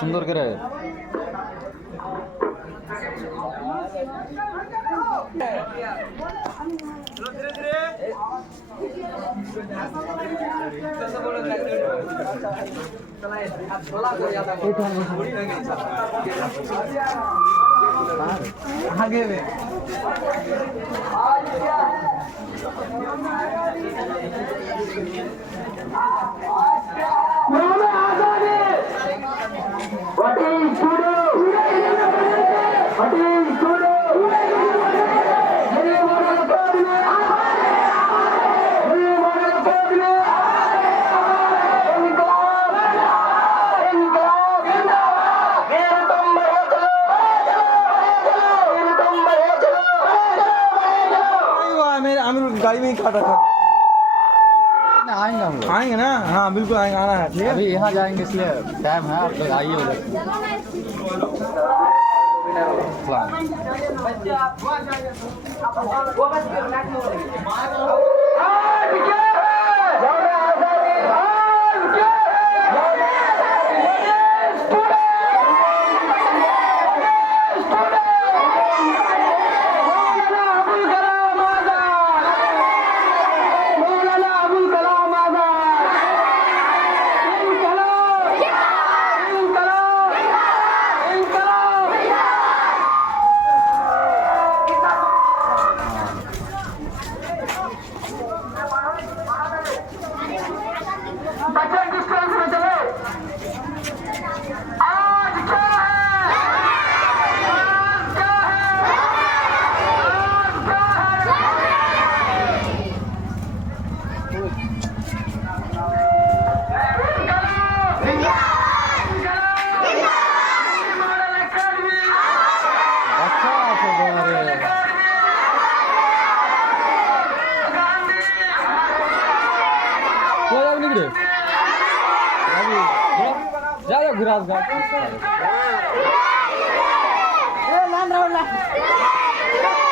সুন্দর করে आगे में गाड़ी में काटा था आएंगे हम लोग आएंगे ना हाँ बिल्कुल आएंगे आना है ठीक है अभी यहाँ जाएंगे इसलिए टाइम है आप लोग आइए उधर जा घुरा लांब राहू